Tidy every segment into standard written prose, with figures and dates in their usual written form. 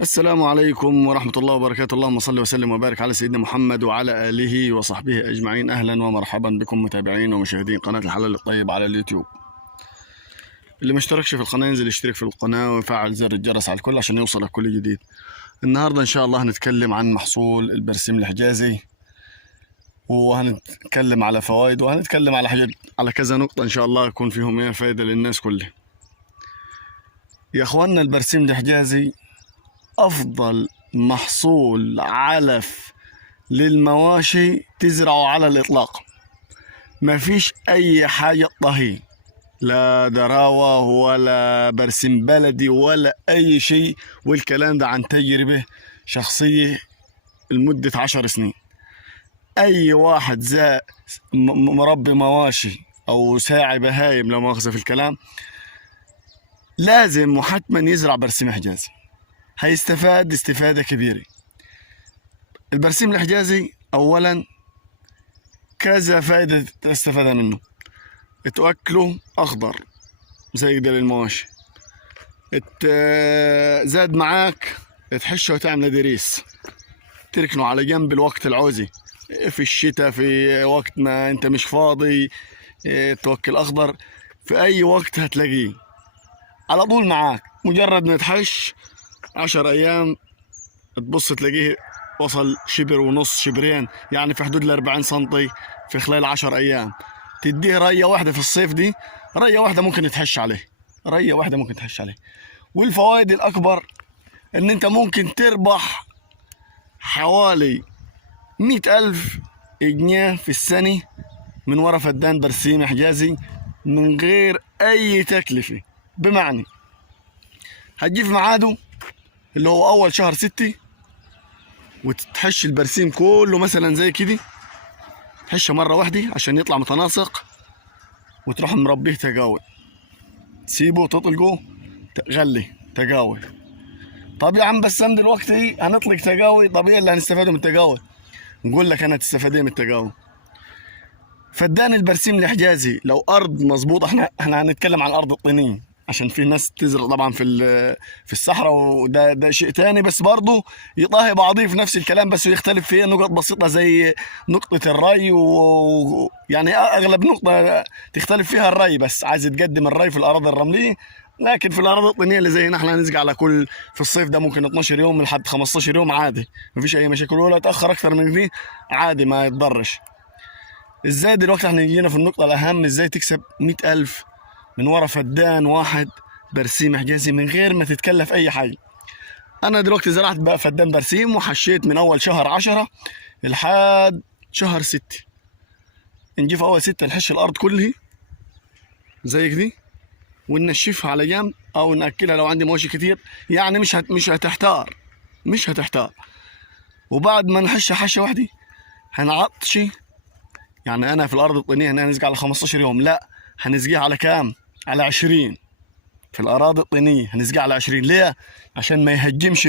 السلام عليكم ورحمة الله وبركاته. اللهم صل وسلم وبارك على سيدنا محمد وعلى آله وصحبه أجمعين. أهلا ومرحبا بكم متابعين ومشاهدين قناة الحلال الطيب على اليوتيوب. اللي ما اشتركش في القناة ينزل يشترك في القناة ويفعل زر الجرس على الكل عشان يوصلك كل جديد. النهاردة إن شاء الله هنتكلم عن محصول البرسيم الحجازي، وهنتكلم على فوائد، وهنتكلم على حاجات، على كذا نقطة إن شاء الله يكون فيهم فايدة للناس كلها. يا أخوانا، البرسيم الحجازي أفضل محصول علف للمواشي تزرعه على الإطلاق. مفيش أي حاجة طهي، لا دراوة ولا برسيم بلدي ولا أي شيء، والكلام ده عن تجربة شخصية لمدة 10 سنين. أي واحد مربي مواشي أو ساعي بهايم، لا مؤاخذة في الكلام، لازم وحتما يزرع برسيم حجازي، هيستفاد استفادة كبيرة. البرسيم الحجازي أولا كذا فائدة تستفاد منه. تأكله أخضر زي ده للمواشي، زاد معاك تحشه وتعمل دريس، تركنه على جنب الوقت العوزي، في الشتاء، في وقت ما انت مش فاضي، توكل أخضر في أي وقت هتلاقيه على طول معاك. مجرد ما تحش 10 أيام تبص تلاقيه وصل شبر ونص، شبرين، يعني في حدود 40 سنتي في خلال 10 أيام. تديه رية واحدة في الصيف، دي رية واحدة ممكن تحش عليه، رية واحدة ممكن تحش عليه. والفوائد الأكبر إن أنت ممكن تربح حوالي 100,000 جنيه في السنة من ورا فدان برسيم حجازي من غير أي تكلفة. بمعنى هتجي في ميعاده اللي هو أول شهر 6 وتحش البرسيم كله مثلا زي كده، تحشه مرة واحدة عشان يطلع متناسق، وتروح مربيه تقاوي، تسيبه تطلقه تغلي تقاوي. طب يا عم بسام دلوقتي هنطلق تقاوي، طب ايه اللي هنستفاده من التقاوي؟ نقول لك انا تستفاد ايه من التقاوي. فدان البرسيم الحجازي لو ارض مظبوطه، احنا هنتكلم عن الارض الطينيه، عشان في ناس تزرع طبعا في الصحراء، وده شيء تاني، بس برضه يطاهي بعضيه في نفس الكلام، بس يختلف فيه نقط بسيطه زي نقطه الري، يعني اغلب نقطه تختلف فيها الري، بس عايز تقدم الري في الاراضي الرمليه. لكن في الاراضي الطينيه اللي زينا احنا هنزقع على كل، في الصيف ده ممكن 12 يوم لحد 15 يوم عادي، مفيش اي مشاكل، ولا تاخر اكثر من دي عادي ما يتضرش. ازاي دلوقتي احنا جينا في النقطة الأهم، ازاي تكسب 100,000 من ورا فدان واحد برسيم حجازي من غير ما تتكلف أي حاجة. أنا دلوقتي زرعت بقى فدان برسيم وحشيت من أول شهر 10 لحد شهر 6. نجي في أول 6 نحش الأرض كلها زي كده، وننشفها على جنب أو نأكلها لو عندي مواشي كتير، يعني مش هتحتار. وبعد ما نحش حشة واحدة هنعطشي، يعني انا في الارض الطينيه هنا هنسقي على 15 يوم، لا هنسقيها على كام؟ على 20. في الاراضي الطينيه هنسقيها على 20. ليه؟ عشان ما يهجمش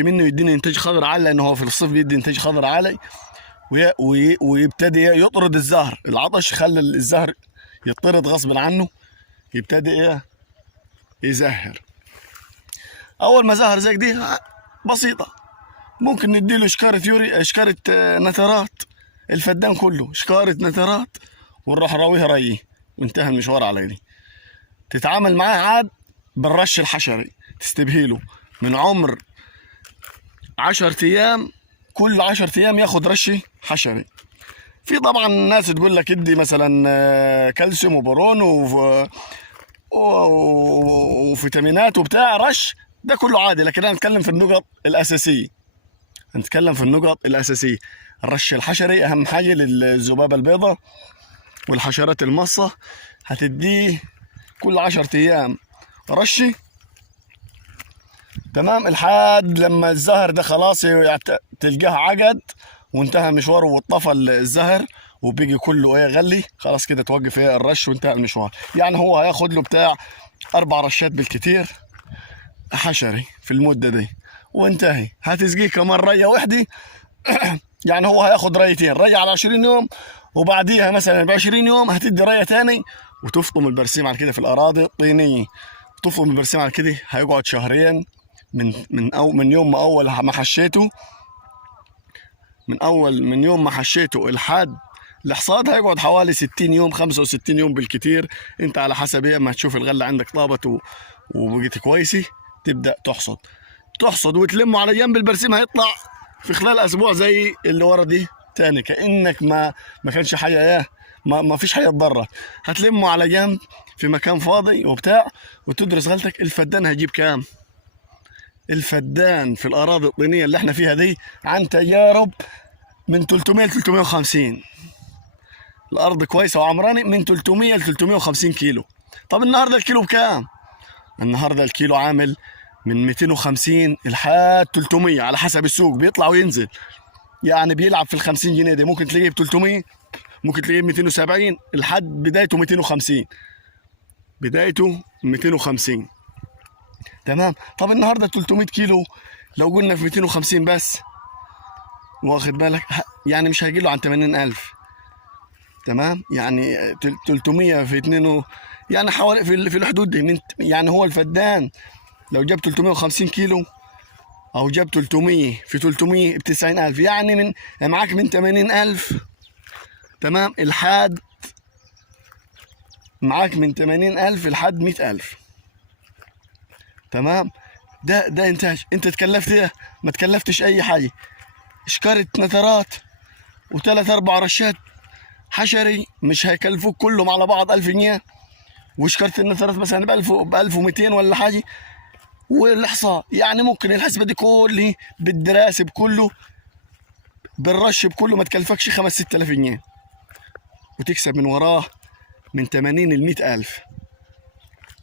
مني ويديني انتاج خضر عالي، لانه هو في الصيف بيدي انتاج خضر عالي، ويبتدي يطرد الزهر. العطش خلى الزهر يطرد غصب عنه، يبتدي يزهر. اول ما زهر زي دي بسيطه، ممكن نديله شكاره نترات، الفدان كله شكارة نترات، ونروح راويها ري، وانتهى المشوار على دي. تتعامل معاه عاد بالرش الحشري، تستبهيله من عمر 10 أيام، كل 10 أيام ياخد رش حشري. في طبعا ناس تقول لك ادي مثلا كالسيوم وبورون وفيتامينات وبتاع رش، ده كله عادي، لكن انا نتكلم في النقط الأساسية. الرش الحشري أهم حاجة للذبابة البيضاء والحشرات المصة، هتديه كل 10 أيام رشي، تمام، لحد لما الزهر ده خلاص تلقاه عقد وانتهى مشواره واتطفى الزهر وبيجي كله غلي، خلاص كده توقف الرش وانتهى المشوار. يعني هو هياخد له بتاع 4 رشات بالكتير حشري في المدة دي وانتهي. هتسقيه كمان رية وحدة يعني هو هياخد ريتين، رية على 20 يوم، وبعديها مثلا ب20 يوم هتدي رية تاني، وتفطم البرسيم على كده في الأراضي الطينية. تفطم البرسيم على كده هيقعد شهرين من يوم ما حشيته، من يوم ما حشيته لحد الحصاد هيقعد حوالي 60 يوم 65 يوم بالكتير. انت على حسب ايه، اما تشوف الغله عندك طابت وبقت كويسه تبدا تحصد وتلمه على جنب. البرسيم هيطلع في خلال اسبوع زي اللي ورا دي تاني، كانك ما كانش حاجه ايه، ما فيش حاجه تضرر. هتلمه على جنب في مكان فاضي وبتاع وتدرس غلتك. الفدان هيجيب كام؟ الفدان في الاراضي الطينيه اللي احنا فيها دي عن تجارب من 300 ل 350. الارض كويسه وعمراني من 300 ل 350 كيلو. طب النهارده الكيلو بكام؟ النهارده الكيلو عامل من 250 لحد 300 على حسب السوق، بيطلع وينزل. يعني بيلعب في ال 50 جنيه دي، ممكن تلاقيه ب 300، ممكن تلاقيه ب 270 لحد بدايته 250. بدايته 250. تمام. طب النهارده 300 كيلو لو قلنا في 250 بس، واخد بالك، يعني مش هيجي له عن 80,000. تمام. يعني 300 في 2 يعني حوالي في الحدود دي. من يعني هو الفدان لو جاب 350 كيلو او جاب 300 في 300 ب 90,000، يعني معاك من 80,000. تمام. الحد معاك من 80,000 لحد 100,000. تمام. ده انتاج. انت تكلفت ايه؟ ما تكلفتش اي حاجه. اشكارة نترات وثلاث 4 رشات حشري مش هيكلفوك كلهم على بعض 1000 جنيه، وشكارة النترات مثلا ب 1200 ولا حاجه، والاحصاء يعني ممكن الحسبه دي كلها بالدراسه بكله بالرش بكله ما تكلفكش 5-6 آلاف جنيه، وتكسب من وراه من 80 ل 100,000.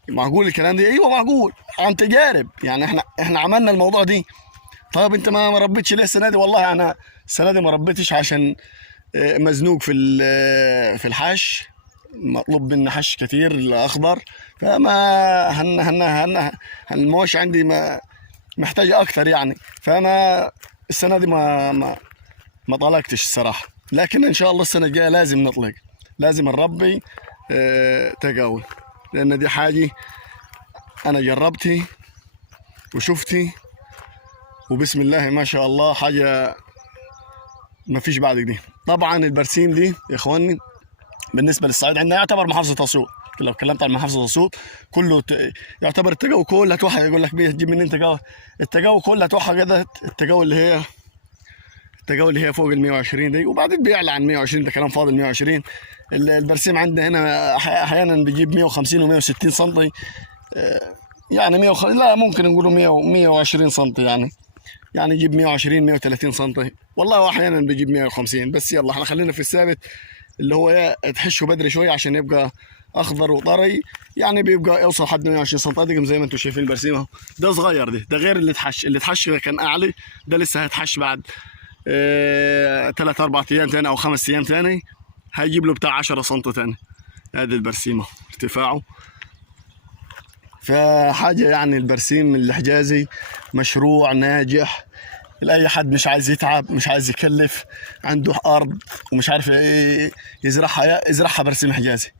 معقول الكلام ده؟ ايوه معقول، عن تجارب. يعني احنا عملنا الموضوع دي. طيب انت ما ربيتش ليه السنه دي؟ والله انا السنه دي ما ربيتش عشان مزنوق في الحش، مطلوب مني حش كتير الاخضر، فما المواشي عندي ما محتاجه اكتر يعني. فانا السنه دي ما طلقتش الصراحه، لكن ان شاء الله السنه الجايه لازم نطلق، لازم نربي تقاوي، لان دي حاجه انا جربتي وشفتي، وبسم الله ما شاء الله حاجه ما فيش بعد دي. طبعا البرسيم دي يا اخواني بالنسبه للصعيد عندنا يعتبر محافظه اسيوط. لو اتكلمت عن محافظه اسيوط كله يعتبر التقاوي كلها توحى. يقول لك بتجيب منين تقاوي؟ التقاوي كلها توحى كده. التقاوي اللي هي فوق ال 120 دي، وبعدين بيعلى عن 120 ده كلام فاضي. 120 البرسيم عندنا هنا احيانا بيجيب 150 و 160 سم، يعني 150 لا ممكن نقوله 120 سم، يعني يجيب 120 130 سم والله، واحيانا بيجيب 150. بس يلا احنا خلينا في الثابت اللي هو تحشه بدري شويه عشان يبقى اخضر وطري، يعني بيبقى يوصل لحد 120 سم. اديكم زي ما انتم شايفين البرسيم اهو، ده صغير، ده غير اللي اتحش كان اعلى، ده لسه هيتحش بعد 3-4 ايام ثاني او 5 ايام ثاني، هيجيب له بتاع 10 سم ثاني. ادي البرسيم ارتفاعه. فحاجه يعني البرسيم الحجازي مشروع ناجح لاي حد مش عايز يتعب، مش عايز يكلف، عنده ارض ومش عارف ايه يزرعها برسيم حجازي.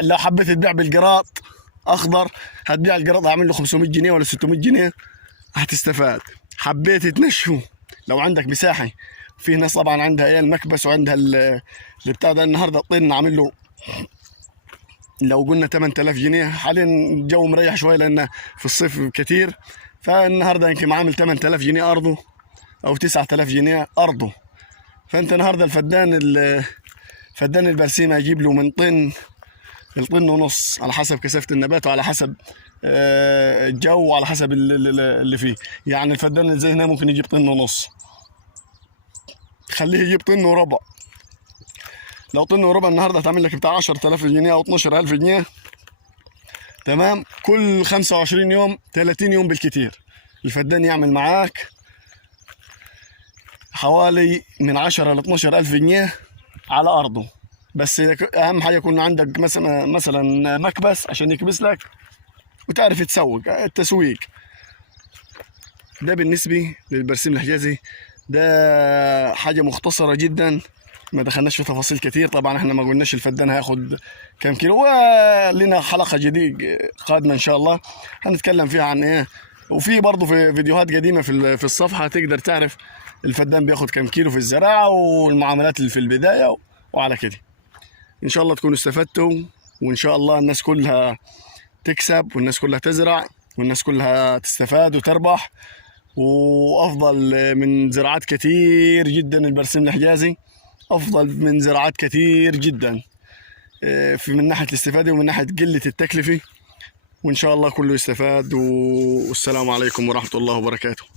لو حبيت تبيع بالقراط اخضر هتبيع القراط عامل له 500 جنيه ولا 600 جنيه هتستفاد. حبيت تنشفه لو عندك مساحه، في ناس طبعا عندها ايه المكبس وعندها اللي بتاع ده. النهارده الطين عامل له لو قلنا 8000 جنيه، حاليا الجو مريح شويه لان في الصيف كتير، فالنهارده يمكن عامل 8000 جنيه ارضه او 9000 جنيه ارضه. فانت النهارده فدان البرسيم هيجيب له من طن لطن ونص على حسب كثافه النبات وعلى حسب الجو وعلى حسب اللي فيه. يعني الفدان اللي زي هنا ممكن يجيب طن ونص، خليه يجيب طن وربع. لو طن وربع النهارده هتعمل لك بتاع 10,000 جنيه او 12,000 جنيه. تمام. كل 25 يوم 30 يوم بالكتير الفدان يعمل معاك حوالي من 10 ل 12,000 جنيه على ارضه. بس اهم حاجه يكون عندك مثلا مكبس عشان يكبس لك وتعرف تسوق. التسويق ده بالنسبه للبرسيم الحجازي ده حاجه مختصره جدا، ما دخلناش في تفاصيل كتير. طبعا احنا ما قلناش الفدان هياخد كام كيلو، ولنا حلقه جديده قادمه ان شاء الله هنتكلم فيها عن ايه وفي برضه في فيديوهات قديمه في الصفحه تقدر تعرف الفدان بياخد كم كيلو في الزراعه والمعاملات اللي في البدايه وعلى كده. ان شاء الله تكونوا استفدتوا، وان شاء الله الناس كلها تكسب والناس كلها تزرع والناس كلها تستفاد وتربح، وافضل من زراعات كتير جدا. البرسيم الحجازي افضل من زراعات كتير جدا من ناحيه الاستفاده ومن ناحيه قله التكلفه. وان شاء الله كله يستفاد، والسلام عليكم ورحمه الله وبركاته.